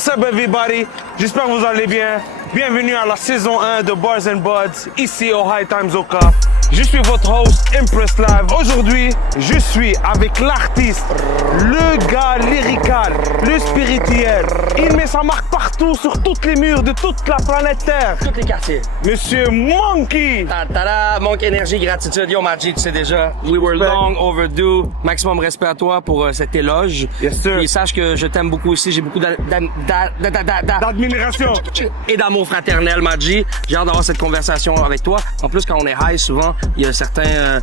What's up everybody? J'espère que vous allez bien. Bienvenue à la saison 1 de Bars and Buds, ici au High Times Oka. Je suis votre host, Impress Live. Aujourd'hui, je suis avec l'artiste, le gars lyrical, le spirituel. Il met sa marque partout, sur toutes les murs de toute la planète Terre. Tous les quartiers. Monsieur Monkey. Tada, Monk Énergie, gratitude. Yo, Magic, tu sais déjà. We were long overdue. Maximum respect à toi pour cet éloge. Yes, sir. Puis sache que je t'aime beaucoup aussi. J'ai beaucoup D'admiration. et d'amour fraternel, Magic. J'ai hâte d'avoir cette conversation avec toi. En plus, quand on est high, souvent, il y a certains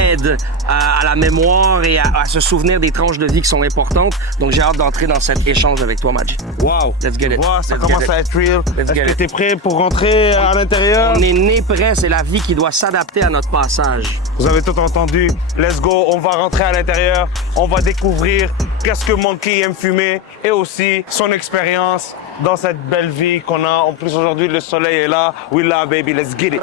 aides à la mémoire et à se souvenir des tranches de vie qui sont importantes. Donc, j'ai hâte d'entrer dans cet échange avec toi, Magic. Wow. Let's get it. Wow, ça Let's commence get it. à être real. Let's Est-ce get que it. t'es prêt pour rentrer à l'intérieur? On est né prêt, c'est la vie qui doit s'adapter à notre passage. Vous avez tout entendu. Let's go, on va rentrer à l'intérieur. On va découvrir qu'est-ce que Monkey aime fumer et aussi son expérience dans cette belle vie qu'on a. En plus, aujourd'hui, le soleil est là. We love baby, let's get it.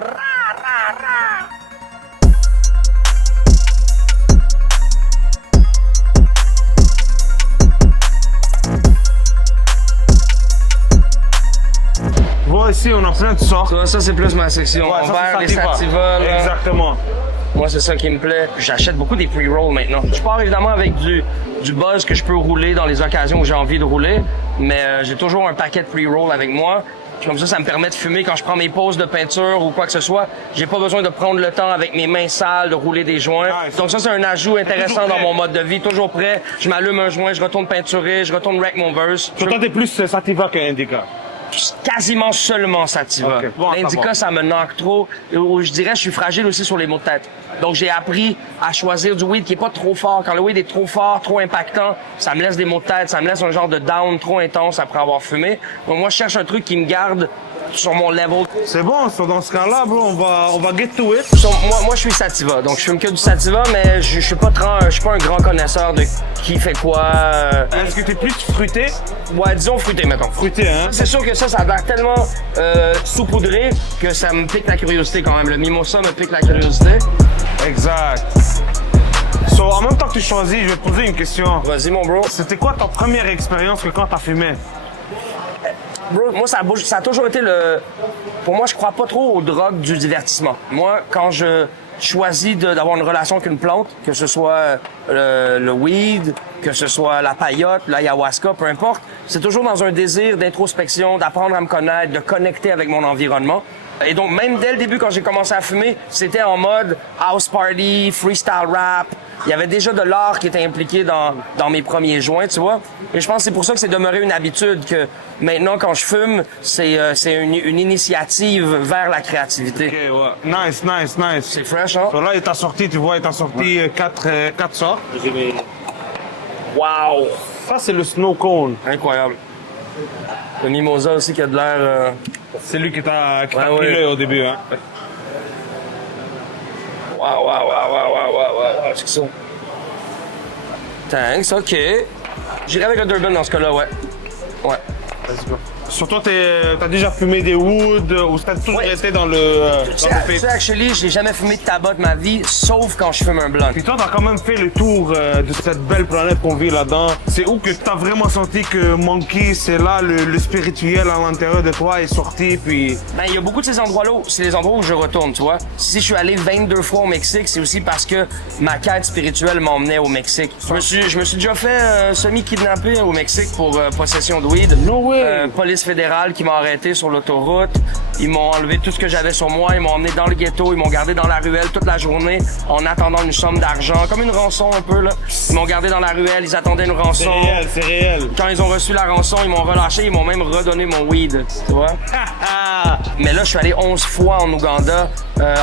Bon, ici, on a plein de sortes. Ça c'est plus ma section. Ouais, On ça, verre, c'est les sativa. sativa, là. Exactement. Moi, c'est ça qui me plaît. J'achète beaucoup des pre-rolls maintenant. Je pars évidemment avec du buzz que je peux rouler dans les occasions où j'ai envie de rouler, mais j'ai toujours un paquet de pre-rolls avec moi. Puis comme ça me permet de fumer quand je prends mes pauses de peinture ou quoi que ce soit. J'ai pas besoin de prendre le temps avec mes mains sales de rouler des joints. Nice. Donc ça, c'est un ajout intéressant Toujours dans prêt. mon mode de vie. Toujours prêt. Je m'allume un joint, je retourne peinturer, je retourne wreck mon verse. Toi, t'es plus sativa que indica. Quasiment seulement sativa. Ok, bon à L'indica, savoir. ça me knock trop. Ou je dirais, je suis fragile aussi sur les mots de tête. Donc, j'ai appris à choisir du weed qui est pas trop fort. Quand le weed est trop fort, trop impactant, ça me laisse des mots de tête, ça me laisse un genre de down trop intense après avoir fumé. Donc, moi, je cherche un truc qui me garde sur mon level. C'est bon, so dans ce cas-là, bro, on va get to it. Moi, je suis sativa. Donc, je fume que du sativa, mais je suis pas un grand connaisseur de qui fait quoi. Est-ce que t'es plus fruité? Ouais, disons fruité, mettons. Fruité, hein? C'est sûr que ça a l'air tellement saupoudré que ça me pique la curiosité quand même. Le mimosa me pique la curiosité. Exact. So, en même temps que tu choisis, je vais te poser une question. Vas-y, mon bro. C'était quoi ta première expérience que quand t'as fumé? Bro, moi, ça a toujours été Pour moi, je crois pas trop aux drogues du divertissement. Moi, quand je choisis d'avoir une relation avec une plante, que ce soit le weed, que ce soit la paillote, l'ayahuasca, peu importe, c'est toujours dans un désir d'introspection, d'apprendre à me connaître, de connecter avec mon environnement. Et donc, même dès le début, quand j'ai commencé à fumer, c'était en mode house party, freestyle rap. Il y avait déjà de l'art qui était impliqué dans mes premiers joints, tu vois. Et je pense que c'est pour ça que c'est demeuré une habitude que maintenant, quand je fume, c'est une initiative vers la créativité. Ok, ouais. Nice, nice, nice. C'est fresh, hein? So là, il t'a sorti, tu vois, il t'a sorti quatre sortes. Wow! Ça, c'est le snow cone. Incroyable. Le mimosa aussi qui a de l'air... C'est lui qui t'a pris ouais. l'œil au début, hein? Wow, c'est ça. Thanks, OK. J'irai avec le Durban dans ce cas-là, ouais. Ouais. Sur toi, t'as déjà fumé des woods ou t'as toujours Ouais. été dans le Tu sais, actually, j'ai jamais fumé de tabac de ma vie, sauf quand je fume un blunt. Puis toi, t'as quand même fait le tour de cette belle planète qu'on vit là-dedans. C'est où que t'as vraiment senti que Monkey, c'est là, le spirituel à l'intérieur de toi est sorti, puis... Ben, il y a beaucoup de ces endroits-là, c'est les endroits où je retourne, tu vois. Si je suis allé 22 fois au Mexique, c'est aussi parce que ma quête spirituelle m'emmenait au Mexique. Je me suis déjà fait semi-kidnapper au Mexique pour possession de weed. No way! Police fédérale qui m'a arrêté sur l'autoroute. Ils m'ont enlevé tout ce que j'avais sur moi. Ils m'ont emmené dans le ghetto. Ils m'ont gardé dans la ruelle toute la journée en attendant une somme d'argent. Comme une rançon un peu, là. Ils m'ont gardé dans la ruelle. Ils attendaient une rançon. C'est réel. Quand ils ont reçu la rançon, ils m'ont relâché. Ils m'ont même redonné mon weed. Tu vois? Mais là, je suis allé 11 fois en Ouganda,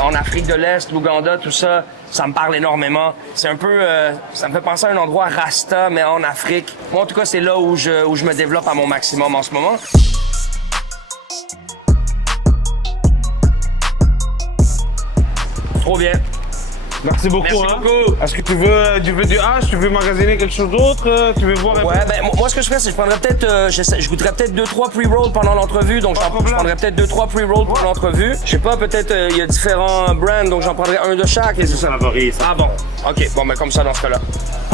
en Afrique de l'Est, l'Ouganda, tout ça. Ça me parle énormément. C'est un peu... ça me fait penser à un endroit Rasta, mais en Afrique. Moi, en tout cas, c'est là où je me développe à mon maximum en ce moment. Trop bien. Merci beaucoup. Merci hein. beaucoup. Est-ce que tu veux du hash, tu veux magasiner quelque chose d'autre, tu veux voir un Ouais, peu? ben moi ce que je ferais, c'est que je prendrais peut-être, je goûterais peut-être 2-3 pre-rolls pendant l'entrevue, donc Pas de je problème. prendrais peut-être 2-3 pre-rolls pour l'entrevue. Je sais pas, peut-être il y a différents brands, donc j'en prendrais un de chaque. C'est ça favori, ça. Ah bon, ok, bon ben comme ça dans ce cas-là.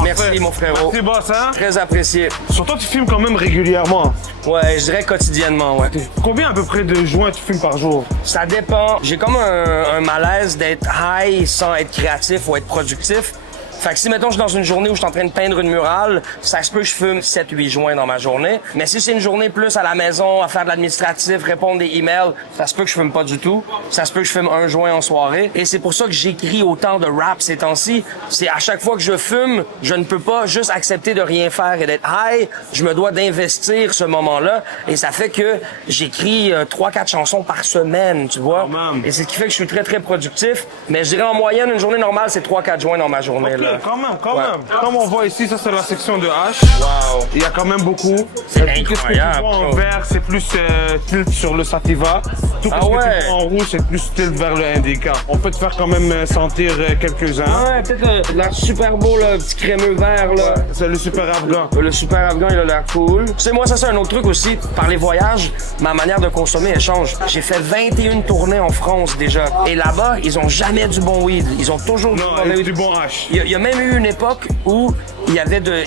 Merci mon frérot, Merci boss, hein? très apprécié. Surtout tu filmes quand même régulièrement. Ouais, je dirais quotidiennement, ouais. Combien à peu près de joints tu filmes par jour? Ça dépend. J'ai comme un malaise d'être high sans être créatif ou être productif. Fait que si, mettons, je suis dans une journée où je suis en train de peindre une murale, ça se peut que je fume 7-8 joints dans ma journée. Mais si c'est une journée plus à la maison, à faire de l'administratif, répondre des emails, ça se peut que je fume pas du tout. Ça se peut que je fume un joint en soirée. Et c'est pour ça que j'écris autant de rap ces temps-ci. C'est à chaque fois que je fume, je ne peux pas juste accepter de rien faire et d'être high. Je me dois d'investir ce moment-là. Et ça fait que j'écris 3-4 chansons par semaine, tu vois. Oh, man. Et c'est ce qui fait que je suis très, très productif. Mais je dirais en moyenne, une journée normale, c'est 3-4 joints dans ma journée. Ok, Là. quand Ouais. même. Comme on voit ici, ça c'est la section de hash. Wow. Il y a quand même beaucoup. C'est Tout ce que tu incroyable, vois en bro. vert, c'est plus tilt sur le sativa. Tout Ah ce que ouais. tu vois en rouge, c'est plus tilt vers le indica. On peut te faire quand même sentir quelques-uns. Ouais, peut-être l'air super beau, le petit crémeux vert, là. C'est le super afghan. Le super afghan, il a l'air cool. Tu sais, moi, ça, c'est un autre truc aussi. Par les voyages, ma manière de consommer, elle change. J'ai fait 21 tournées en France, déjà. Et là-bas, ils ont jamais du bon weed. Ils ont toujours du Non, mauvais et weed. du bon hash. Il y a même eu une époque où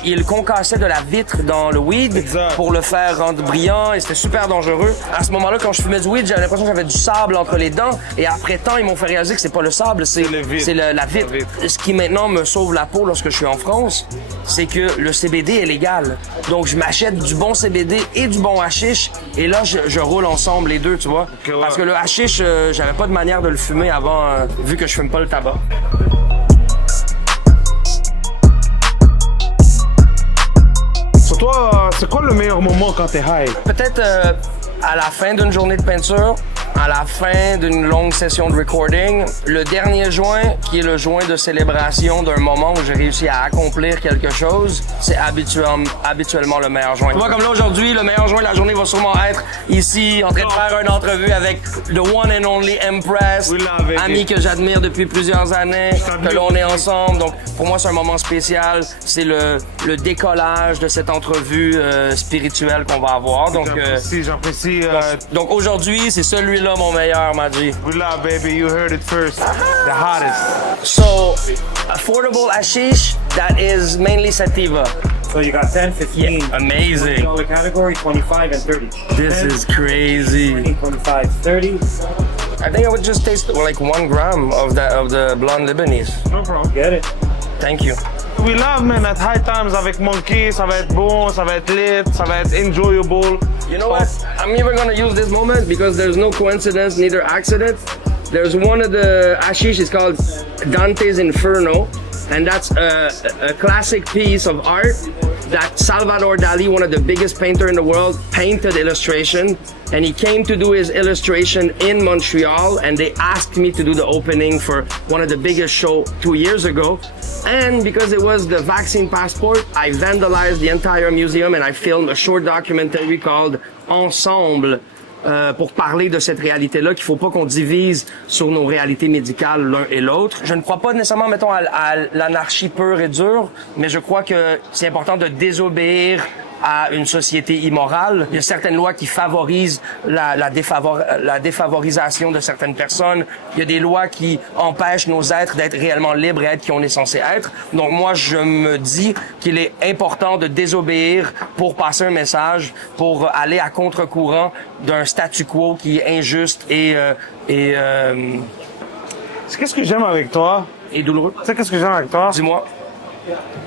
ils concassaient de la vitre dans le weed Exact. pour le faire rendre brillant et c'était super dangereux. À ce moment-là, quand je fumais du weed, j'avais l'impression que j'avais du sable entre les dents et après temps, ils m'ont fait réaliser que c'est pas le sable, c'est le vitre. la vitre. La vitre. Ce qui maintenant me sauve la peau lorsque je suis en France, c'est que le CBD est légal. Donc je m'achète du bon CBD et du bon hashish et là je roule ensemble les deux, tu vois. ouais. Parce que le hashish, j'avais pas de manière de le fumer avant, vu que je fume pas le tabac. Pour toi, c'est quoi le meilleur moment quand t'es high? Peut-être à la fin d'une journée de peinture, à la fin d'une longue session de recording, le dernier joint, qui est le joint de célébration d'un moment où j'ai réussi à accomplir quelque chose, c'est habituellement le meilleur joint. Tu vois, comme là aujourd'hui, le meilleur joint de la journée va sûrement être ici, en train de faire une entrevue avec the one and only Empress, We love it. ami que j'admire depuis plusieurs années, que là on est ensemble. Donc pour moi, c'est un moment spécial. C'est le décollage de cette entrevue spirituelle qu'on va avoir. Donc, J'apprécie. donc aujourd'hui, c'est celui-là mon meilleur, Madji. We love, baby. You heard it first. The hottest. So, affordable hashish, that is mainly sativa. So you got 10, 15. Amazing. $20 category, 25 and 30. This is crazy. 25, 30. I think I would just taste like 1 gram of the blonde Lebanese. No problem. Get it? Thank you. We love, man, at High Times avec Monkey. Ça va être bon, ça va être lit, ça va être enjoyable. You know what? I'm even gonna use this moment because there's no coincidence, neither accident. There's one of the hashish is called Dante's Inferno, and that's a classic piece of art that Salvador Dali, one of the biggest painters in the world, painted illustration. And he came to do his illustration in Montreal, and they asked me to do the opening for one of the biggest show 2 years ago. And because it was the vaccine passport, I vandalized the entire museum and I filmed a short documentary called Ensemble, pour parler de cette réalité-là, qu'il faut pas qu'on divise sur nos réalités médicales l'un et l'autre. Je ne crois pas nécessairement, mettons, à l'anarchie pure et dure, mais je crois que c'est important de désobéir à une société immorale. Il y a certaines lois qui favorisent la défavorisation de certaines personnes. Il y a des lois qui empêchent nos êtres d'être réellement libres et être qui on est censé être. Donc moi, je me dis qu'il est important de désobéir pour passer un message, pour aller à contre-courant d'un statu quo qui est injuste Qu'est-ce que j'aime avec toi? et douloureux. Tu sais qu'est-ce que j'aime avec toi? Dis-moi.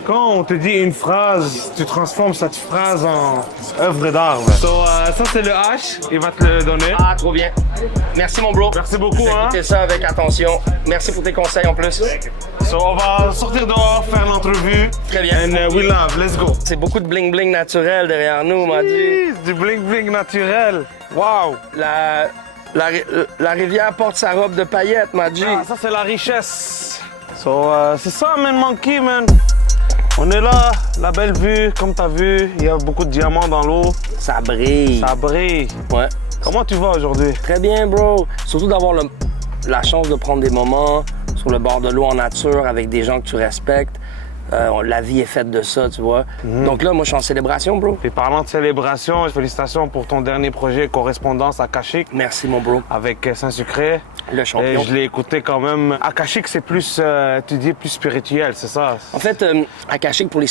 Quand on te dit une phrase, tu transformes cette phrase en œuvre d'art. Ça, c'est le H. Il va te le donner. Ah, trop bien. Merci, mon bro. Merci beaucoup, hein. Écoutez ça avec attention. Merci pour tes conseils en plus. On va sortir dehors, faire l'entrevue. Très bien. And we love. Let's go. C'est beaucoup de bling-bling naturel derrière nous, m'a dit. Du bling-bling naturel. Wow. La rivière porte sa robe de paillettes, m'a dit. Ah, ça, c'est la richesse. C'est ça, man, Monkey, man. On est là, la belle vue, comme t'as vu. Il y a beaucoup de diamants dans l'eau. Ça brille. Ça brille. Ouais. Comment tu vas aujourd'hui? Très bien, bro. Surtout d'avoir la chance de prendre des moments sur le bord de l'eau en nature avec des gens que tu respectes. La vie est faite de ça, tu vois. Donc là, moi, je suis en célébration, bro. Et parlant de célébration, félicitations pour ton dernier projet Correspondance Akashique. Merci, mon bro. Avec Saint-Sucré. Le champion. Et je l'ai écouté quand même. Akashique, c'est plus, tu dis, plus spirituel, c'est ça? En fait, Akashique, pour les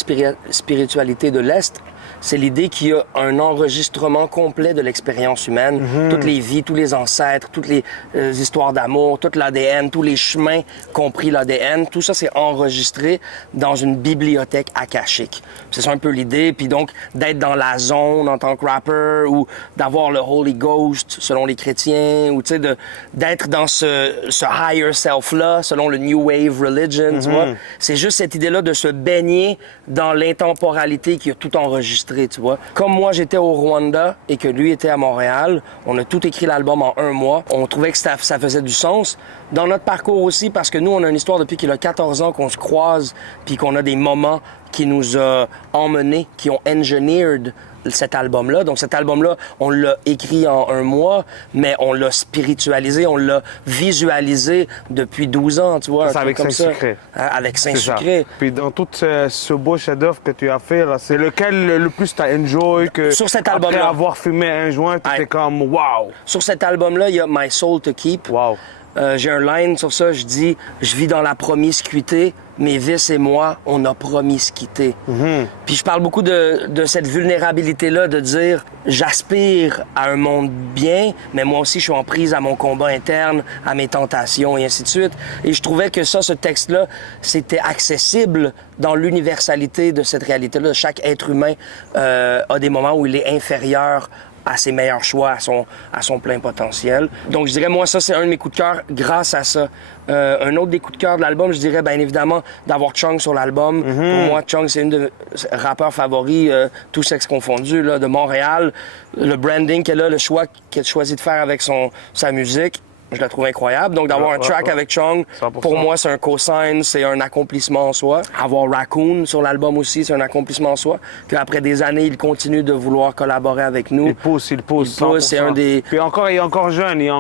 spiritualités de l'Est, c'est l'idée qu'il y a un enregistrement complet de l'expérience humaine. Toutes les vies, tous les ancêtres, toutes les histoires d'amour, tout l'ADN, tous les chemins, compris l'ADN, tout ça, c'est enregistré dans une bibliothèque akashique. C'est ça un peu l'idée. Puis donc, d'être dans la zone en tant que rapper ou d'avoir le Holy Ghost, selon les chrétiens, ou tu sais, d'être dans ce higher self-là, selon le New Wave Religion, tu vois. C'est juste cette idée-là de se baigner dans l'intemporalité qui a tout enregistré, tu vois. Comme moi, j'étais au Rwanda et que lui était à Montréal, on a tout écrit l'album en 1 mois. On trouvait que ça faisait du sens. Dans notre parcours aussi, parce que nous, on a une histoire depuis qu'il a 14 ans qu'on se croise, puis qu'on a des moments qui nous ont emmenés, qui ont engineered cet album-là. Donc cet album-là, on l'a écrit en 1 mois, mais on l'a spiritualisé, on l'a visualisé depuis 12 ans, tu vois. C'est avec Saint-Sucré. Avec Saint-Sucré. Puis dans tout ce beau chef-d'œuvre que tu as fait, là, c'est lequel le plus t'as enjoy que sur cet album-là, après avoir fumé un joint, tu étais comme wow. Sur cet album-là, il y a My Soul to Keep. Wow. J'ai un line sur ça, je dis « Je vis dans la promiscuité, mes vices et moi, on a promiscuité. Puis je parle beaucoup de cette vulnérabilité-là, de dire « J'aspire à un monde bien, mais moi aussi, je suis en prise à mon combat interne, à mes tentations, et ainsi de suite. » Et je trouvais que ça, ce texte-là, c'était accessible dans l'universalité de cette réalité-là. Chaque être humain a des moments où il est inférieur à ses meilleurs choix, à son plein potentiel. Donc, je dirais, moi, ça, c'est un de mes coups de cœur grâce à ça. Un autre des coups de cœur de l'album, je dirais, bien évidemment, d'avoir Chung sur l'album. Pour moi, Chung, c'est une de mes rappeurs favoris, tous sexes confondus, là, de Montréal. Le branding qu'elle a, le choix qu'elle a choisi de faire avec sa musique, je la trouve incroyable. Donc, d'avoir un track avec Chung, 100%. pour moi, c'est un cosign, c'est un accomplissement en soi. Avoir Raccoon sur l'album aussi, c'est un accomplissement en soi. Qu'après des années, il continue de vouloir collaborer avec nous. Il pousse. C'est un des... Puis encore, il est encore jeune, il y a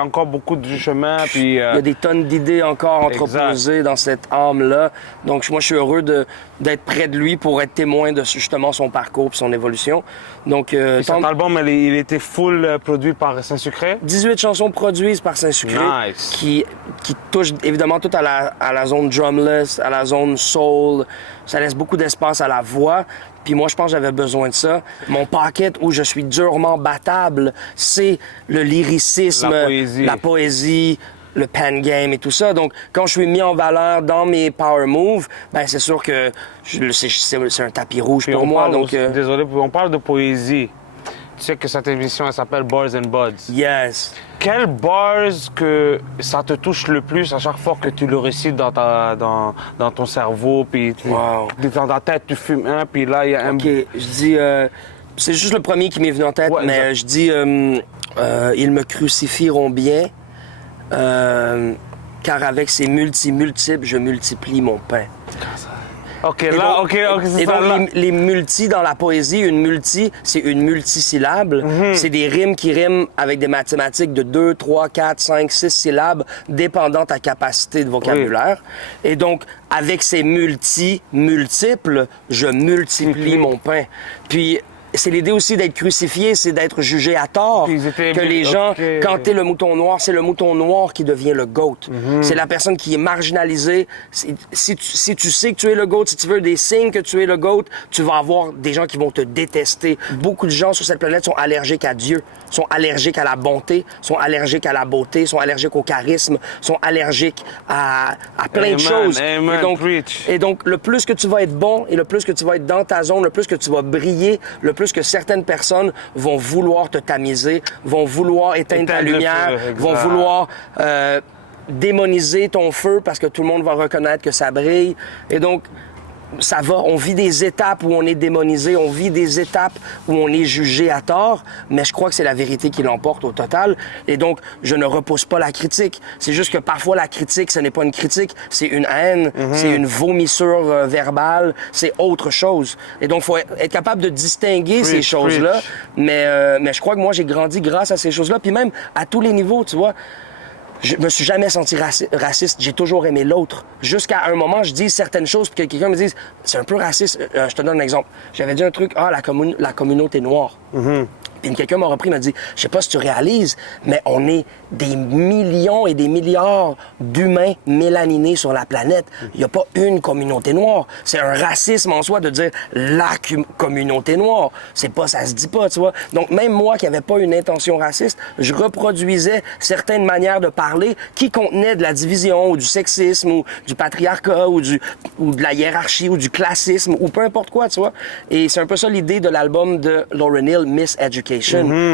encore beaucoup de chemin. Puis, Il y a des tonnes d'idées encore entreposées dans cette âme-là. Donc, moi, je suis heureux d'être près de lui pour être témoin de justement son parcours et son évolution. Donc, cet album, il était full produit par Saint-Sucré? 18 chansons produites par Saint-Sucré, nice. qui touchent évidemment tout à la zone drumless, à la zone soul. Ça laisse beaucoup d'espace à la voix. Puis moi, je pense que j'avais besoin de ça. Mon pocket où je suis durement battable, c'est le lyricisme, la poésie, le pen game et tout ça. Donc, quand je suis mis en valeur dans mes power moves, ben c'est sûr que c'est un tapis rouge pour moi. Donc, désolé, on parle de poésie. Tu sais que cette émission, elle s'appelle Bars and Buds. Yes. Quels bars que ça te touche le plus à chaque fois que tu le récites dans ton cerveau, puis dans ta tête, tu fumes un, puis là, il y a un... OK, je dis... c'est juste le premier qui m'est venu en tête, mais je dis ils me crucifieront bien, car avec ces multiples, je multiplie mon pain. OK, là, OK, c'est ça. Donc, les multi dans la poésie, une multi, c'est une multisyllabe. C'est des rimes qui riment avec des mathématiques de 2, 3, 4, 5, 6 syllabes, dépendant de ta capacité de vocabulaire. Et donc, avec ces multiples, je multiplie mon pain. Puis, c'est l'idée aussi d'être crucifié, c'est d'être jugé à tort. Que les gens, quand t'es le mouton noir, c'est le mouton noir qui devient le GOAT. C'est la personne qui est marginalisée. Si tu sais que tu es le GOAT, si tu veux des signes que tu es le GOAT, tu vas avoir des gens qui vont te détester. Beaucoup de gens sur cette planète sont allergiques à Dieu, sont allergiques à la bonté, sont allergiques à la beauté, sont allergiques au charisme, sont allergiques à plein de choses. Et donc, le plus que tu vas être bon et le plus que tu vas être dans ta zone, le plus que tu vas briller, le plus que certaines personnes vont vouloir te tamiser, vont vouloir éteindre ta lumière, vont vouloir démoniser ton feu parce que tout le monde va reconnaître que ça brille. Et donc, ça va, on vit des étapes où on est démonisé, on vit des étapes où on est jugé à tort, mais je crois que c'est la vérité qui l'emporte au total. Et donc, je ne repousse pas la critique. C'est juste que parfois, la critique, ce n'est pas une critique, c'est une haine, c'est une vomissure verbale, c'est autre chose. Et donc, il faut être capable de distinguer ces choses-là. Mais je crois que moi, j'ai grandi grâce à ces choses-là, puis même à tous les niveaux, tu vois. Je me suis jamais senti raciste. J'ai toujours aimé l'autre. Jusqu'à un moment, je dis certaines choses puis que quelqu'un me dise c'est un peu raciste. Je te donne un exemple. J'avais dit un truc, la communauté noire. Puis quelqu'un m'a repris, m'a dit, je sais pas si tu réalises, mais on est des millions et des milliards d'humains mélaninés sur la planète. Il n'y a pas une communauté noire. C'est un racisme en soi de dire la communauté noire. C'est pas, ça se dit pas, tu vois. Donc même moi qui n'avais pas une intention raciste, je reproduisais certaines manières de parler qui contenaient de la division ou du sexisme ou du patriarcat ou de la hiérarchie ou du classisme ou peu importe quoi, tu vois. Et c'est un peu ça l'idée de l'album de Lauryn Hill, Miss Education.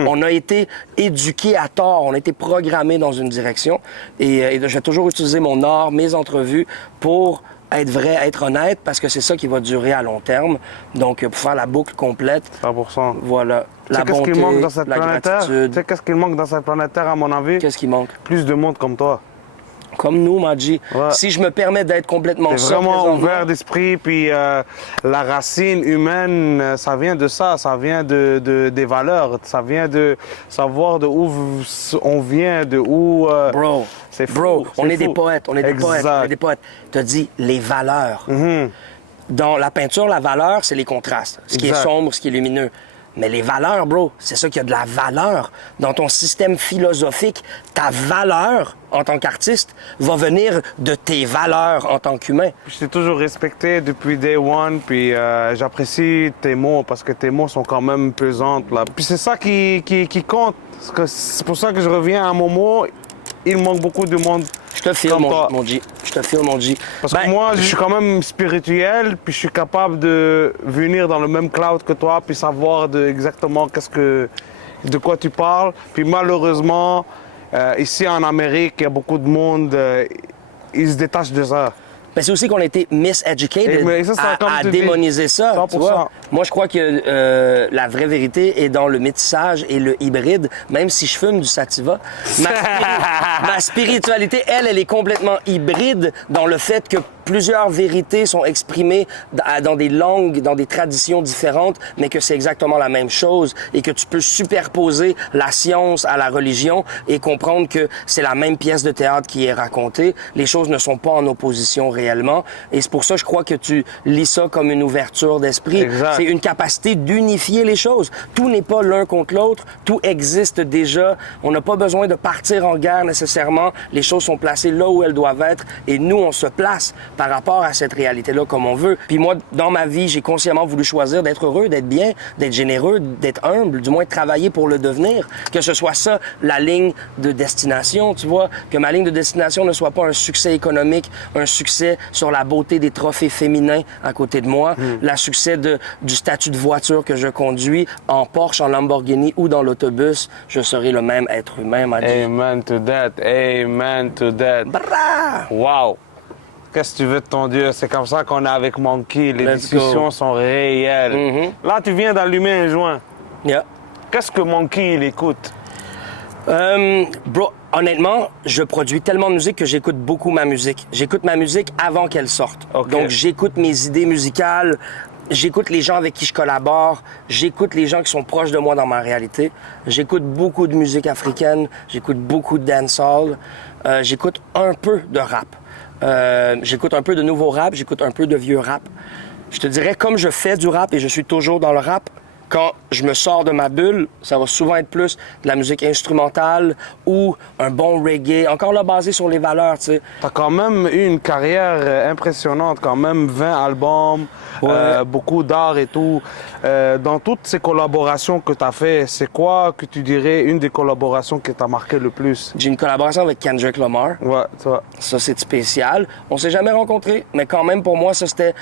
On a été éduqués à tort, on a été programmés dans une direction. Et je vais toujours utiliser mon art, mes entrevues pour être vrai, être honnête, parce que c'est ça qui va durer à long terme. Donc, pour faire la boucle complète, 100%. voilà. La qu'est-ce bonté, qu'il manque dans cette la planète Terre? gratitude. Tu sais qu'est-ce qu'il manque dans cette planète Terre, à mon avis? Qu'est-ce qui manque? Plus de monde comme toi. Comme nous, Madji. Ouais. Si je me permets d'être complètement T'es ça, vraiment présentement, ouvert d'esprit, puis la racine humaine, ça vient de ça, ça vient des valeurs, ça vient de savoir de où on vient, de où... Bro, c'est fou, bro, on c'est est des fou. poètes, on est des poètes, on est des poètes. T'as dit les valeurs. Dans la peinture, la valeur, c'est les contrastes. Ce qui est Exact. sombre, ce qui est lumineux. Mais les valeurs, bro, c'est ça qu'il y a de la valeur. Dans ton système philosophique, ta valeur en tant qu'artiste va venir de tes valeurs en tant qu'humain. Je t'ai toujours respecté depuis day one, puis j'apprécie tes mots parce que tes mots sont quand même pesantes, là. Puis c'est ça qui compte. Parce que c'est pour ça que je reviens à mon mot. Il manque beaucoup de monde. Je te file, comme toi. mon G. Je te file, mon G. Parce que moi, je suis quand même spirituel, puis je suis capable de venir dans le même cloud que toi, puis savoir exactement de quoi tu parles. Puis malheureusement, ici en Amérique, il y a beaucoup de monde, ils se détachent de ça. Mais c'est aussi qu'on a été miseducated Mais ça, c'est comme à tu dis, démoniser ça. 100%. Tu vois? Moi, je crois que la vraie vérité est dans le métissage et le hybride. Même si je fume du sativa, ma spiritualité, elle est complètement hybride dans le fait que plusieurs vérités sont exprimées dans des langues, dans des traditions différentes, mais que c'est exactement la même chose et que tu peux superposer la science à la religion et comprendre que c'est la même pièce de théâtre qui est racontée. Les choses ne sont pas en opposition réellement et c'est pour ça que je crois que tu lis ça comme une ouverture d'esprit. Exact. C'est une capacité d'unifier les choses. Tout n'est pas l'un contre l'autre, tout existe déjà. On n'a pas besoin de partir en guerre nécessairement. Les choses sont placées là où elles doivent être et nous, on se place par rapport à cette réalité-là comme on veut. Puis moi, dans ma vie, j'ai consciemment voulu choisir d'être heureux, d'être bien, d'être généreux, d'être humble, du moins de travailler pour le devenir. Que ce soit ça, la ligne de destination, tu vois. Que ma ligne de destination ne soit pas un succès économique, un succès sur la beauté des trophées féminins à côté de moi, la succès du statut de voiture que je conduis en Porsche, en Lamborghini ou dans l'autobus. Je serai le même être humain, m'a dit. Amen to that, amen to that. Bra! Wow! Qu'est-ce que tu veux de ton Dieu? C'est comme ça qu'on est avec Monkey. Les Let's discussions go. sont réelles. Là, tu viens d'allumer un joint. Yeah. Qu'est-ce que Monkey, il écoute? Bro, honnêtement, je produis tellement de musique que j'écoute beaucoup ma musique. J'écoute ma musique avant qu'elle sorte. Ok. Donc, j'écoute mes idées musicales, j'écoute les gens avec qui je collabore, j'écoute les gens qui sont proches de moi dans ma réalité. J'écoute beaucoup de musique africaine, j'écoute beaucoup de dancehall, j'écoute un peu de rap. J'écoute un peu de nouveau rap, j'écoute un peu de vieux rap. Je te dirais, comme je fais du rap et je suis toujours dans le rap, quand je me sors de ma bulle, ça va souvent être plus de la musique instrumentale ou un bon reggae, encore là basé sur les valeurs, tu sais. T'as quand même eu une carrière impressionnante, quand même 20 albums, Ouais. beaucoup d'art et tout. Dans toutes ces collaborations que t'as fait, c'est quoi que tu dirais une des collaborations qui t'a marqué le plus? J'ai une collaboration avec Kendrick Lamar. Ouais, toi. Ça, c'est spécial. On s'est jamais rencontrés, mais quand même, pour moi, ça, c'était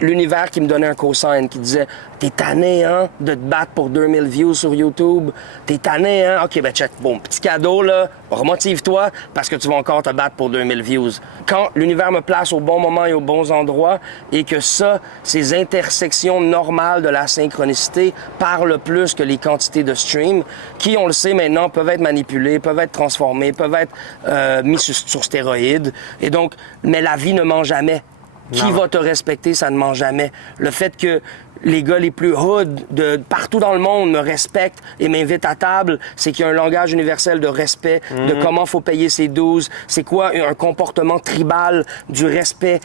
l'univers qui me donnait un cosign, qui disait « T'es tanné, hein, de te battre pour 2000 views sur YouTube. T'es tanné, hein? OK, ben check. Bon, petit cadeau, là. Remotive-toi parce que tu vas encore te battre pour 2000 views. » Quand l'univers me place au bon moment et aux bons endroits et que ça, ces intersections normales de la synchronicité parlent plus que les quantités de streams qui, on le sait maintenant, peuvent être manipulées, peuvent être transformées, peuvent être mis sur stéroïdes. Et donc, mais la vie ne ment jamais. Qui Non. va te respecter, ça ne ment jamais. Le fait que les gars les plus hood de partout dans le monde me respectent et m'invitent à table, c'est qu'il y a un langage universel de respect, de comment faut payer ses 12, c'est quoi un comportement tribal, du respect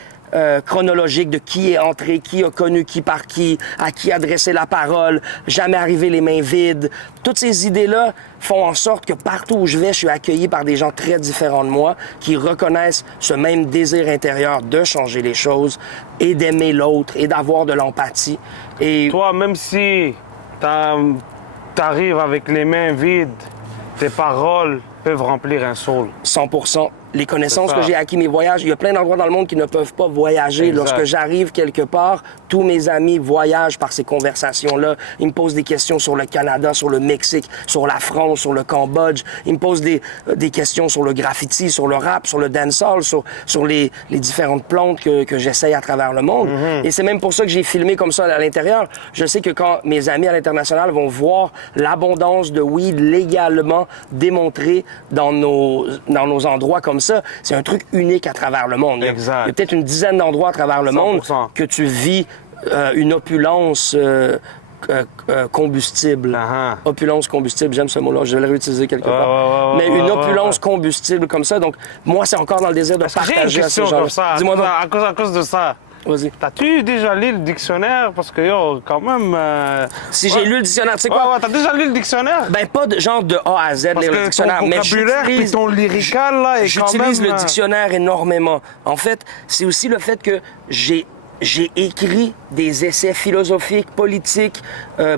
chronologique de qui est entré, qui a connu qui par qui, à qui adresser la parole, jamais arriver les mains vides. Toutes ces idées-là font en sorte que partout où je vais, je suis accueilli par des gens très différents de moi qui reconnaissent ce même désir intérieur de changer les choses et d'aimer l'autre et d'avoir de l'empathie. Et Toi, même si t'arrives avec les mains vides, tes paroles peuvent remplir un soul. 100%. Les connaissances C'est ça. que j'ai acquis, mes voyages, il y a plein d'endroits dans le monde qui ne peuvent pas voyager. Exact. Lorsque j'arrive quelque part, tous mes amis voyagent par ces conversations-là. Ils me posent des questions sur le Canada, sur le Mexique, sur la France, sur le Cambodge. Ils me posent des questions sur le graffiti, sur le rap, sur le dancehall, sur les différentes plantes que j'essaye à travers le monde. Et c'est même pour ça que j'ai filmé comme ça à l'intérieur. Je sais que quand mes amis à l'international vont voir l'abondance de weed légalement démontrée dans nos endroits comme ça, c'est un truc unique à travers le monde. Exact. Il y a peut-être une dizaine d'endroits à travers le monde 100%. que tu vis une opulence combustible. Uh-huh. Opulence combustible, j'aime ce mot-là, je vais le réutiliser quelque part. Mais une opulence combustible comme ça, donc moi, c'est encore dans le désir de J'ai une partager à ces question gens. comme ça. Dis-moi donc. À cause de ça. Vas-y. T'as-tu déjà lu le dictionnaire? Parce que, yo, quand même... Si j'ai lu le dictionnaire, tu sais quoi? Ouais, t'as déjà lu le dictionnaire? Ben, pas de genre de A à Z, Parce lire le que dictionnaire. ton Mais vocabulaire puis ton lyrical, là, est quand même... j'utilise le dictionnaire énormément. En fait, c'est aussi le fait que j'ai écrit des essais philosophiques, politiques,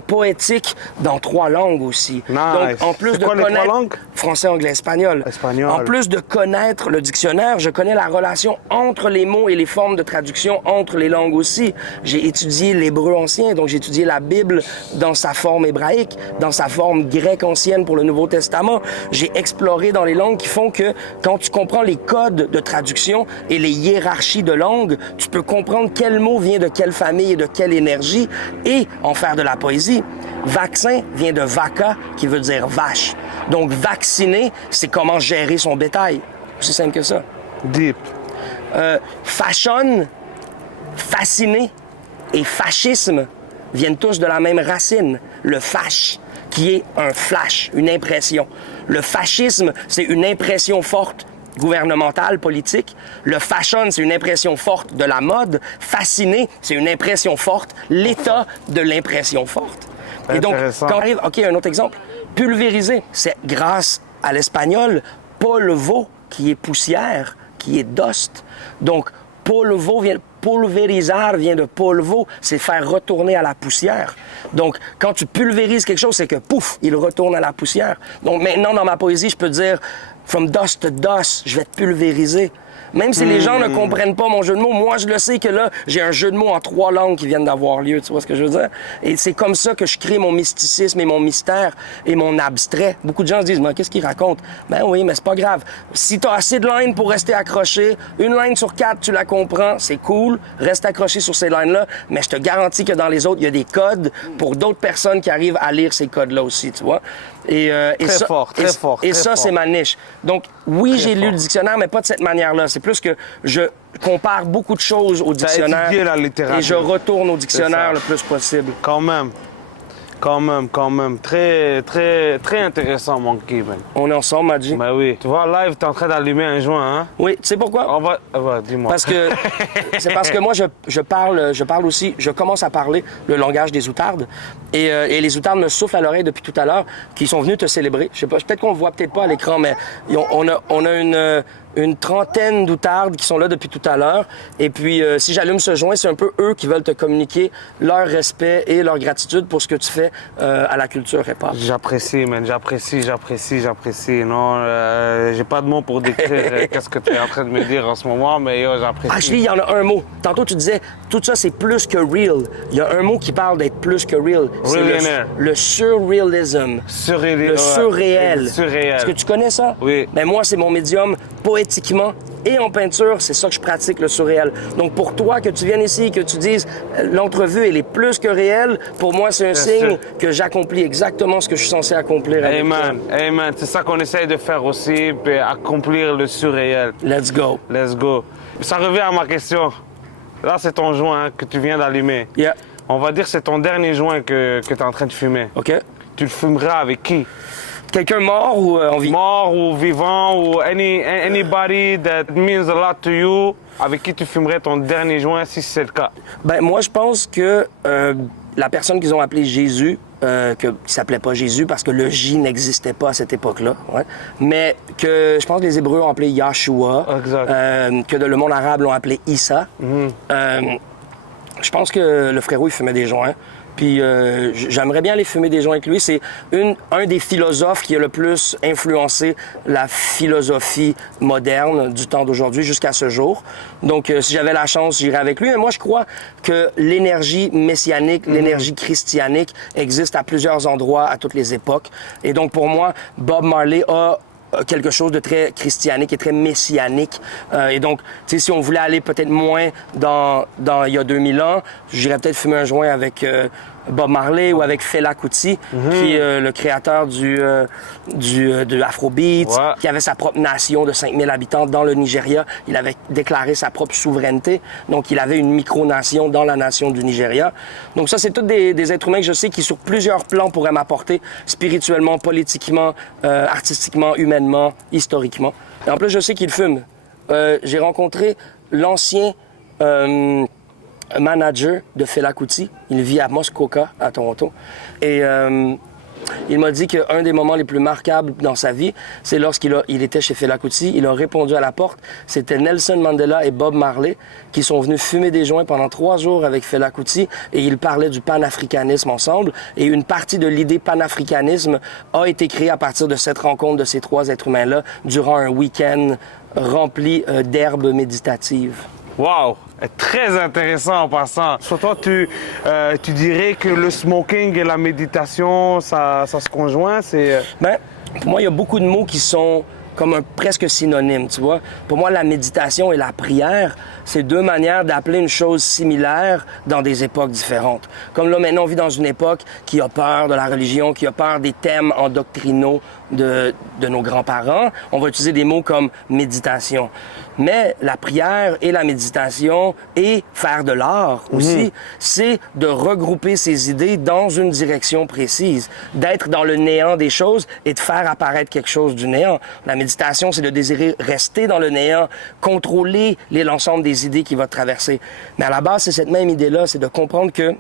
poétiques dans 3 langues aussi. Nice. Donc, en plus C'est de quoi les 3 connaître langues? français, anglais, espagnol. Espagnol. En plus de connaître le dictionnaire, je connais la relation entre les mots et les formes de traduction entre les langues aussi. J'ai étudié l'hébreu ancien, donc j'ai étudié la Bible dans sa forme hébraïque, dans sa forme grecque ancienne pour le Nouveau Testament. J'ai exploré dans les langues qui font que quand tu comprends les codes de traduction et les hiérarchies de langue, tu peux comprendre quel mot vient de quelle famille et de quelle énergie et en faire de la poésie. Vaccin vient de vaca, qui veut dire vache. Donc, vacciner, c'est comment gérer son bétail. C'est simple que ça. Deep. Fashion, fasciné et fascisme viennent tous de la même racine, le fash, qui est un flash, une impression. Le fascisme, c'est une impression forte gouvernementale, politique. Le fashion, c'est une impression forte de la mode. Fasciné, c'est une impression forte, l'état de l'impression forte. Et donc, Intéressant. quand on arrive, OK, un autre exemple, pulvériser, c'est grâce à l'espagnol, polvo, qui est poussière, qui est dust. Donc, pulverizar vient de polvo, c'est faire retourner à la poussière. Donc, quand tu pulvérises quelque chose, c'est que pouf, il retourne à la poussière. Donc, maintenant, dans ma poésie, je peux dire from dust to dust, je vais te pulvériser. Même si les gens ne comprennent pas mon jeu de mots, moi, je le sais que là, j'ai un jeu de mots en 3 langues qui viennent d'avoir lieu, tu vois ce que je veux dire? Et c'est comme ça que je crée mon mysticisme et mon mystère et mon abstrait. Beaucoup de gens se disent, mais qu'est-ce qu'ils racontent? Ben oui, mais c'est pas grave. Si t'as assez de lines pour rester accroché, une ligne sur 4, tu la comprends, c'est cool, reste accroché sur ces lines-là, mais je te garantis que dans les autres, il y a des codes pour d'autres personnes qui arrivent à lire ces codes-là aussi, tu vois? Et Très fort, très fort, Et très ça, fort. c'est ma niche. Donc, oui, Très j'ai lu fort. le dictionnaire, mais pas de cette manière-là. C'est plus que je compare beaucoup de choses au dictionnaire étudié la littérature. et je retourne au dictionnaire ça. le plus possible. Quand même. Très, très, très intéressant, Monkey, man. On est ensemble, Madji? Ben oui. Tu vois, live, t'es en train d'allumer un joint, hein? Oui, tu sais pourquoi? Dis-moi. Parce que c'est parce que moi je parle aussi, je commence à parler le langage des outardes et les outardes me soufflent à l'oreille depuis tout à l'heure qu'ils sont venus te célébrer. Je sais pas, peut-être qu'on le voit peut-être pas à l'écran, mais on a une trentaine d'outardes qui sont là depuis tout à l'heure. Et puis, si j'allume ce joint, c'est un peu eux qui veulent te communiquer leur respect et leur gratitude pour ce que tu fais à la culture hip-hop. J'apprécie, man. J'apprécie. Non, j'ai pas de mots pour décrire qu'est-ce que tu es en train de me dire en ce moment, mais yo, j'apprécie. Actually, il y en a un mot. Tantôt, tu disais, tout ça, c'est plus que real. Il y a un mot qui parle d'être plus que real. C'est Realionaire. le surrealism. Le surréel. Le surréel. Est-ce que tu connais ça? Oui. Ben moi, c'est mon médium poétiquement et en peinture, c'est ça que je pratique, le surréel. Donc pour toi, que tu viennes ici, que tu dises l'entrevue, elle est plus que réelle, pour moi, c'est un signe sûr. que j'accomplis exactement ce que je suis censé accomplir avec toi. Amen. C'est ça qu'on essaye de faire aussi, puis accomplir le surréel. Let's go. Let's go. Ça revient à ma question. Là, c'est ton joint que tu viens d'allumer. Yeah. On va dire que c'est ton dernier joint que tu es en train de fumer. OK. Tu le fumeras avec qui? Quelqu'un mort ou en vie? Mort ou vivant ou anybody that means a lot to you, avec qui tu fumerais ton dernier joint si c'est le cas? Ben, moi, je pense que la personne qu'ils ont appelée Jésus, qui s'appelait pas Jésus parce que le J n'existait pas à cette époque-là, ouais, mais que je pense que les Hébreux ont appelé Yahshua, Exact. que le monde arabe l'ont appelé Issa. Je pense que le frérot, il fumait des joints. Puis j'aimerais bien aller fumer des joints avec lui. C'est un des philosophes qui a le plus influencé la philosophie moderne du temps d'aujourd'hui jusqu'à ce jour. Donc si j'avais la chance, j'irais avec lui. Mais moi, je crois que l'énergie messianique, l'énergie christianique existe à plusieurs endroits, à toutes les époques. Et donc pour moi, Bob Marley a quelque chose de très christianique et très messianique. Et donc, tu sais, si on voulait aller peut-être moins dans il y a 2000 ans, j'irais peut-être fumer un joint avec Bob Marley ou avec Fela Kuti, qui est le créateur de Afrobeat, Ouais. qui avait sa propre nation de 5000 habitants dans le Nigeria. Il avait déclaré sa propre souveraineté. Donc, il avait une micronation dans la nation du Nigeria. Donc, ça, c'est tous des êtres humains que je sais qui, sur plusieurs plans, pourraient m'apporter spirituellement, politiquement, artistiquement, humainement, historiquement. Et en plus, je sais qu'il fume. J'ai rencontré l'ancien manager de Fela Kuti. Il vit à Muskoka, à Toronto. Et il m'a dit qu'un des moments les plus marquables dans sa vie, c'est lorsqu'il était chez Fela Kuti. Il a répondu à la porte. C'était Nelson Mandela et Bob Marley qui sont venus fumer des joints pendant 3 jours avec Fela Kuti et ils parlaient du panafricanisme ensemble. Et une partie de l'idée panafricanisme a été créée à partir de cette rencontre de ces 3 êtres humains-là durant un week-end rempli d'herbes méditatives. Wow! Très intéressant en passant. Soit toi, tu dirais que le smoking et la méditation, ça se conjoint, c'est... Ben, pour moi, il y a beaucoup de mots qui sont comme presque synonymes, tu vois. Pour moi, la méditation et la prière, c'est 2 manières d'appeler une chose similaire dans des époques différentes. Comme là, maintenant, on vit dans une époque qui a peur de la religion, qui a peur des thèmes endoctrinaux de nos grands-parents. On va utiliser des mots comme méditation. Mais la prière et la méditation et faire de l'art aussi, c'est de regrouper ces idées dans une direction précise, d'être dans le néant des choses et de faire apparaître quelque chose du néant. La méditation, c'est de désirer rester dans le néant, contrôler l'ensemble des idées qui vont traverser. Mais à la base, c'est cette même idée-là, c'est de comprendre que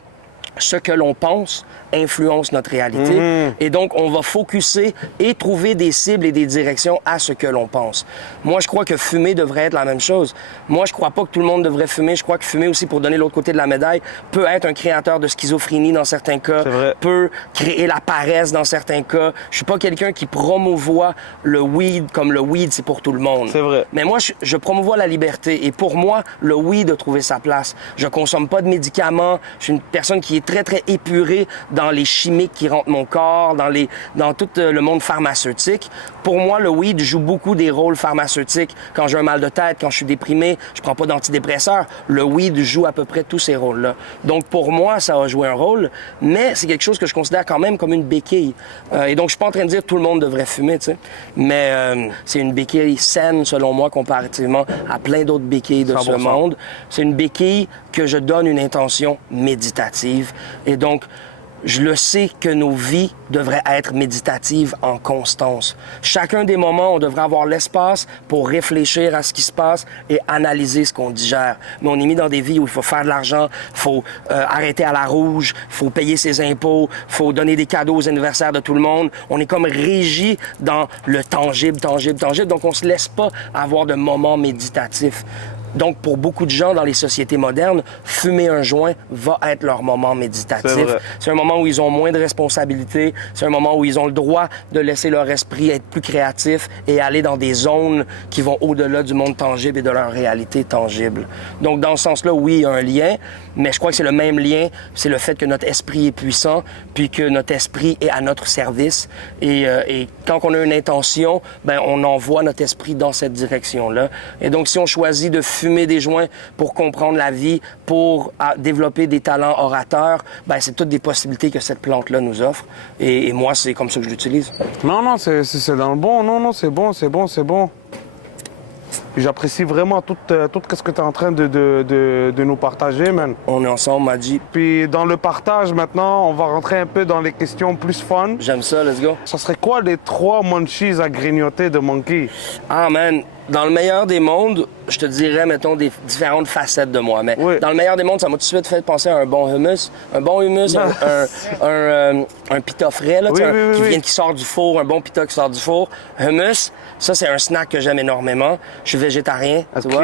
ce que l'on pense influence notre réalité. Et donc, on va focusser et trouver des cibles et des directions à ce que l'on pense. Moi, je crois que fumer devrait être la même chose. Moi, je crois pas que tout le monde devrait fumer. Je crois que fumer aussi, pour donner l'autre côté de la médaille, peut être un créateur de schizophrénie dans certains cas, peut créer la paresse dans certains cas. Je suis pas quelqu'un qui promouvoit le weed comme le weed, c'est pour tout le monde. C'est vrai. Mais moi, je promouvois la liberté. Et pour moi, le weed a trouvé sa place. Je consomme pas de médicaments. Je suis une personne qui est très, très épurée dans les chimiques qui rentrent mon corps, dans tout le monde pharmaceutique. Pour moi, le weed joue beaucoup des rôles pharmaceutiques. Quand j'ai un mal de tête, quand je suis déprimé, je prends pas d'antidépresseurs. Le weed joue à peu près tous ces rôles-là. Donc, pour moi, ça a joué un rôle, mais c'est quelque chose que je considère quand même comme une béquille. Et donc, je suis pas en train de dire que tout le monde devrait fumer, tu sais. Mais c'est une béquille saine, selon moi, comparativement à plein d'autres béquilles de 100%. Ce monde. C'est une béquille que je donne une intention méditative. Et donc, je le sais que nos vies devraient être méditatives en constance. Chacun des moments, on devrait avoir l'espace pour réfléchir à ce qui se passe et analyser ce qu'on digère. Mais on est mis dans des vies où il faut faire de l'argent, il faut arrêter à la rouge, il faut payer ses impôts, il faut donner des cadeaux aux anniversaires de tout le monde. On est comme régi dans le tangible. Donc, on se laisse pas avoir de moments méditatifs. Donc, pour beaucoup de gens dans les sociétés modernes, fumer un joint va être leur moment méditatif. C'est un moment où ils ont moins de responsabilités. C'est un moment où ils ont le droit de laisser leur esprit être plus créatif et aller dans des zones qui vont au-delà du monde tangible et de leur réalité tangible. Donc, dans ce sens-là, oui, il y a un lien, mais je crois que c'est le même lien. C'est le fait que notre esprit est puissant, puis que notre esprit est à notre service. Et quand on a une intention, ben on envoie notre esprit dans cette direction-là. Et donc, si on choisit de fumer des joints pour comprendre la vie, pour développer des talents orateurs, ben c'est toutes des possibilités que cette plante-là nous offre. Et moi, c'est comme ça que je l'utilise. Non, c'est dans le bon. Non, c'est bon. Puis j'apprécie vraiment tout ce que tu es en train de nous partager, man. On est ensemble, Maji. Puis dans le partage, maintenant, on va rentrer un peu dans les questions plus fun. J'aime ça, let's go. Ça serait quoi les 3 munchies à grignoter de Monkey? Ah, man, dans le meilleur des mondes, je te dirais, mettons, des différentes facettes de moi. Mais Oui. dans le meilleur des mondes, ça m'a tout de suite fait penser à un bon hummus. Un bon hummus, un pita frais, là, Oui, tu sais, oui, oui, oui. qui sort du four, un bon pita qui sort du four. Hummus, ça, c'est un snack que j'aime énormément. Je suis végétarien, tu Ok. vois.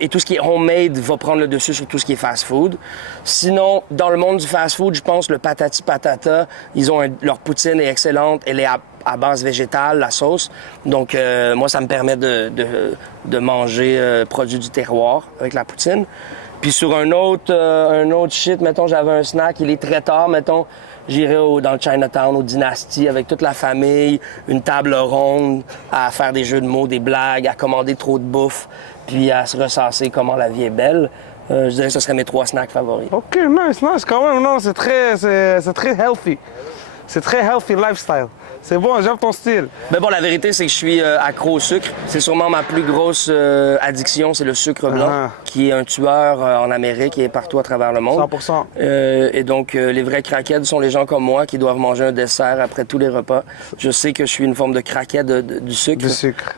Et tout ce qui est homemade va prendre le dessus sur tout ce qui est fast-food. Sinon, dans le monde du fast-food, je pense le patati patata, leur poutine est excellente. Elle est à base végétale, la sauce. Donc, moi, ça me permet de manger produits du terroir avec la poutine. Puis sur un autre shit, mettons, j'avais un snack, il est très tard, mettons, j'irais dans le Chinatown, au Dynasty, avec toute la famille, une table ronde, à faire des jeux de mots, des blagues, à commander trop de bouffe, puis à se ressasser comment la vie est belle. Je dirais que ce seraient mes 3 snacks favoris. OK, nice, quand même. Non, c'est très healthy. C'est très healthy lifestyle. C'est bon, j'aime ton style. Mais bon, la vérité, c'est que je suis accro au sucre. C'est sûrement ma plus grosse addiction, c'est le sucre blanc, Ah. qui est un tueur en Amérique et partout à travers le monde. 100%. Et donc, les vrais craquettes sont les gens comme moi qui doivent manger un dessert après tous les repas. Je sais que je suis une forme de craquette du sucre. Du sucre.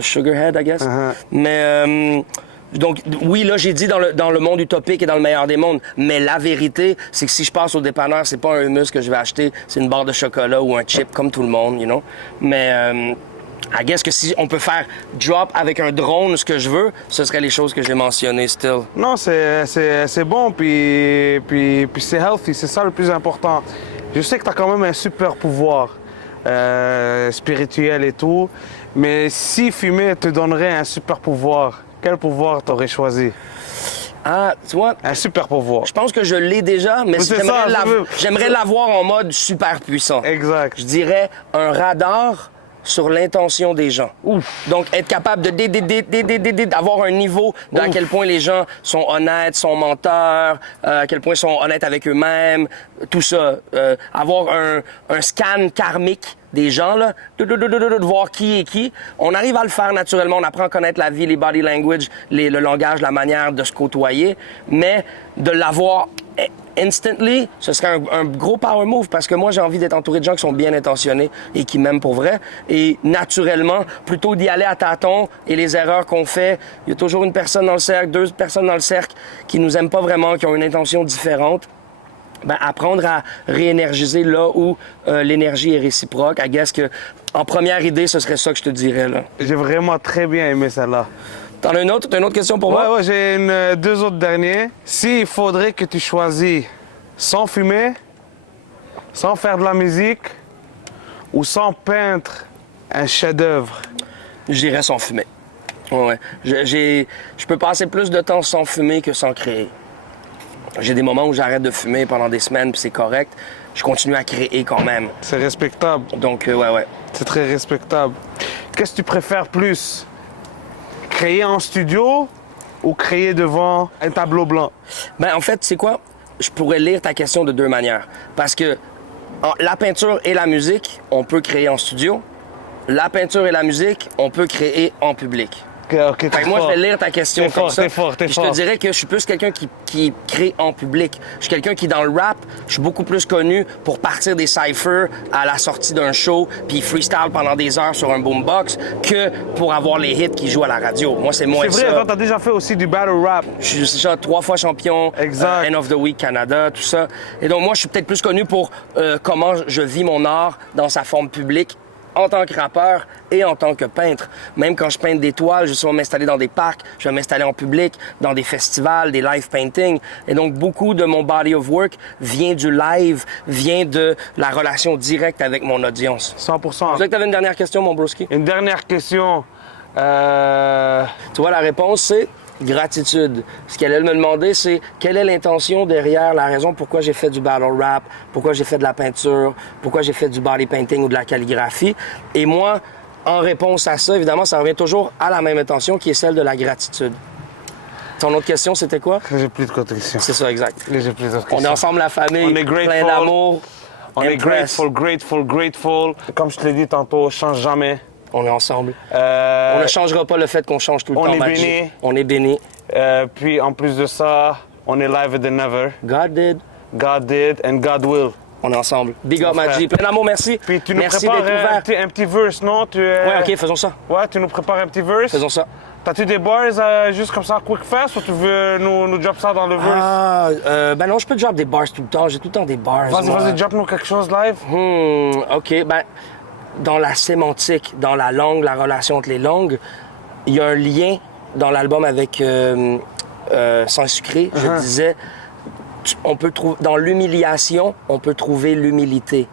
Sugarhead, I guess. Uh-huh. Mais... donc, oui, là, j'ai dit dans le monde utopique et dans le meilleur des mondes. Mais la vérité, c'est que si je passe au dépanneur, c'est pas un hummus que je vais acheter, c'est une barre de chocolat ou un chip, comme tout le monde, you know. Mais, I guess que si on peut faire drop avec un drone ce que je veux, ce seraient les choses que j'ai mentionnées, still. Non, c'est bon, puis c'est healthy, c'est ça le plus important. Je sais que tu as quand même un super pouvoir spirituel et tout, mais si fumer te donnerait un super pouvoir, quel pouvoir t'aurais choisi? Ah, tu vois, Un super pouvoir. je pense que je l'ai déjà, mais c'est ça, j'aimerais l'avoir en mode super puissant. Exact. Je dirais un radar sur l'intention des gens. Donc, être capable d'avoir un niveau à quel point les gens sont honnêtes, sont menteurs, à quel point ils sont honnêtes avec eux-mêmes, tout ça. Avoir un scan karmique des gens, là, de voir qui est qui. On arrive à le faire naturellement, on apprend à connaître la vie, les body language, le langage, la manière de se côtoyer, mais de l'avoir instantly, ce serait un gros power move parce que moi, j'ai envie d'être entouré de gens qui sont bien intentionnés et qui m'aiment pour vrai. Et naturellement, plutôt d'y aller à tâtons et les erreurs qu'on fait, il y a toujours une personne dans le cercle, 2 personnes dans le cercle qui nous aiment pas vraiment, qui ont une intention différente. Ben, apprendre à réénergiser là où l'énergie est réciproque. I guess que, en première idée, ce serait ça que je te dirais, là. J'ai vraiment très bien aimé celle-là. T'en as une autre? T'as une autre question pour moi? Ouais, j'ai 2 autres derniers. S'il faudrait que tu choisis sans fumer, sans faire de la musique ou sans peindre un chef-d'œuvre, J'irais sans fumer. Ouais. Je peux passer plus de temps sans fumer que sans créer. J'ai des moments où j'arrête de fumer pendant des semaines, puis c'est correct. Je continue à créer quand même. c'est respectable. Donc, ouais. C'est très respectable. Qu'est-ce que tu préfères plus? Créer en studio ou créer devant un tableau blanc? Ben, en fait, c'est quoi? Je pourrais lire ta question de 2 manières. Parce que la peinture et la musique, on peut créer en studio. La peinture et la musique, on peut créer en public. Ok, Fait que moi, je vais lire ta question T'es comme fort, ça. t'es fort. Puis je te dirais que je suis plus quelqu'un qui crée en public. Je suis quelqu'un qui, dans le rap, je suis beaucoup plus connu pour partir des cyphers à la sortie d'un show puis freestyle pendant des heures sur un boombox que pour avoir les hits qui jouent à la radio. Moi, c'est moins C'est vrai, ça. toi, t'as déjà fait aussi du battle rap. Je suis déjà 3 fois champion, Exact. End of the Week Canada, tout ça. Et donc, moi, je suis peut-être plus connu pour comment je vis mon art dans sa forme publique en tant que rappeur et en tant que peintre. Même quand je peins des toiles, je vais souvent m'installer dans des parcs, je vais m'installer en public, dans des festivals, des live paintings. Et donc, beaucoup de mon body of work vient du live, vient de la relation directe avec mon audience. 100%. Je sais que tu avais une dernière question, mon broski. Une dernière question. Tu vois, la réponse, c'est gratitude. Ce qu'elle allait me demander, c'est quelle est l'intention derrière la raison pourquoi j'ai fait du battle rap, pourquoi j'ai fait de la peinture, pourquoi j'ai fait du body painting ou de la calligraphie. Et moi, en réponse à ça, évidemment, ça revient toujours à la même intention qui est celle de la gratitude. Ton autre question, c'était quoi? J'ai plus de questions. C'est ça, exact. J'ai plus de questions. On est ensemble, la famille, On est grateful. plein d'amour. On est Impress. grateful. Comme je te l'ai dit tantôt, change jamais. On est ensemble. On ne changera pas le fait qu'on change tout le on temps, est Maggi. béni. On est béni. Puis en plus de ça, on est live than never. God did. God did and God will. On est ensemble. Big up, Mon frère. Maggi. Plein d'amour, merci. Puis tu nous Merci prépares d'être ouvert. un petit verse, non? Ouais, OK, faisons ça. Ouais, tu nous prépares un petit verse. Faisons ça. T'as-tu des bars juste comme ça, quick fast, ou tu veux nous drop ça dans le verse? Ah, ben non, je peux drop des bars tout le temps. J'ai tout le temps des bars. Vas-y, moi. vas-y, drop-nous quelque chose live. OK, ben, dans la sémantique, dans la langue, la relation entre les langues, il y a un lien dans l'album avec Sans Sucré. Je disais, on peut trouver dans l'humiliation, on peut trouver l'humilité.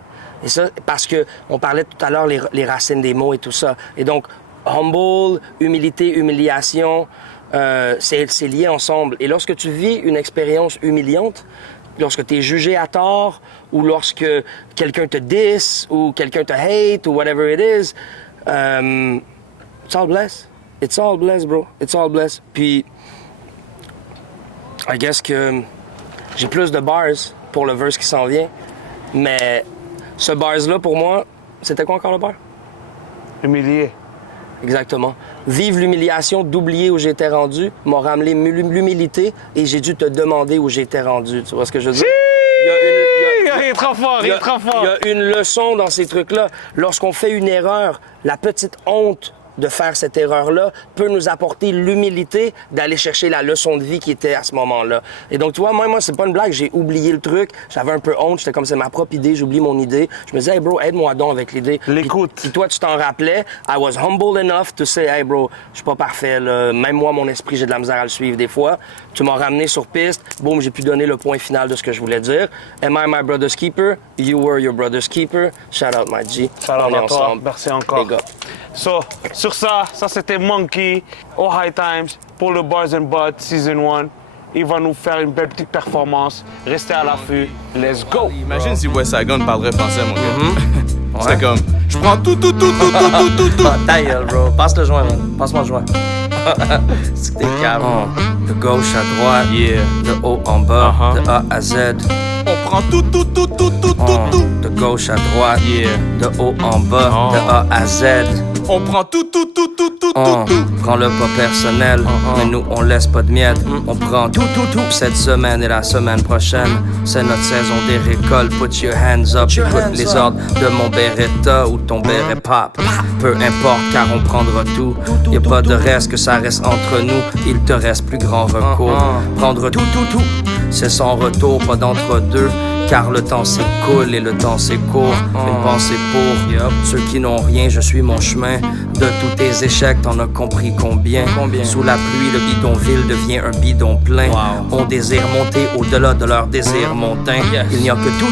Et ça, parce que on parlait tout à l'heure les racines des mots et tout ça. Et donc, humble, humilité, humiliation, c'est lié ensemble. Et lorsque tu vis une expérience humiliante, lorsque tu es jugé à tort, ou lorsque quelqu'un te diss, ou quelqu'un te hate, ou whatever it is, it's all blessed. It's all blessed, bro. It's all blessed. Puis, I guess que j'ai plus de bars pour le verse qui s'en vient, mais ce bars-là, pour moi, c'était quoi encore le bar? Humilié. Exactement. Vive l'humiliation d'oublier où j'étais rendu m'a ramené l'humilité et j'ai dû te demander où j'étais rendu. Tu vois ce que je veux dire? Il est trop fort, il est trop fort. Il y a une leçon dans ces trucs-là. Lorsqu'on fait une erreur, la petite honte de faire cette erreur-là peut nous apporter l'humilité d'aller chercher la leçon de vie qui était à ce moment-là. Et donc, tu vois, moi, c'est pas une blague, j'ai oublié le truc, j'avais un peu honte, j'étais comme c'est ma propre idée, j'oublie mon idée. Je me disais, hey bro, aide-moi donc avec l'idée. L'écoute. Puis toi, tu t'en rappelais, I was humble enough to say, hey bro, je suis pas parfait, là. Même moi, mon esprit, j'ai de la misère à le suivre des fois. Tu m'as ramené sur piste, boum, j'ai pu donner le point final de ce que je voulais dire. Am I my brother's keeper? You were your brother's keeper. Shout out, my G. Shout out On est à toi, ensemble. merci encore. Big up. So, sur ça c'était Monkey au High Times pour le Bars and Buds Season 1. Il va nous faire une belle petite performance. Restez à l'affût. Let's go! Imagine si West Saigon parlerait français, mon gars. Ouais. C'était comme, je prends tout. Ah, ta gueule, bro. Passe le joint, man. Passe-moi le joint. C'est que t'es calme. De gauche à droite, Yeah. de haut en bas, de A à Z. On prend tout. De gauche à droite, Yeah. de haut en bas, de A à Z. On prend tout. Prends-le pas personnel, mais nous on laisse pas de miettes. On prend tout. Cette semaine et la semaine prochaine, c'est notre saison des récoltes. Put your hands up, écoute les ordres de mon Beretta ou ton béret pop. Peu importe, car on prendra tout. Y a pas de reste, que ça reste entre nous. Il te reste plus grand recours. Prendre tout. C'est sans retour, pas d'entre-deux. Car le temps s'écoule et le temps c'est court. Une pensée pour ceux qui n'ont rien, je suis mon chemin. De tous tes échecs, t'en as compris combien? Sous la pluie, le bidonville devient un bidon plein. On désire monter au-delà de leur désir montain. Il n'y a que tout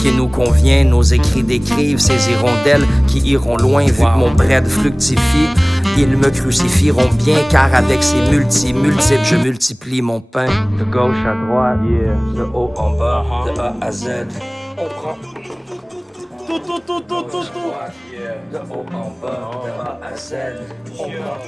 qui nous convient. Nos écrits décrivent ces hirondelles qui iront loin. Vu que mon bread fructifie, ils me crucifieront bien, car avec ces multiples, je multiplie mon pain. De gauche à droite, de haut en bas, de A à Z. On prend tout. De haut en bas, de A à Z. On prend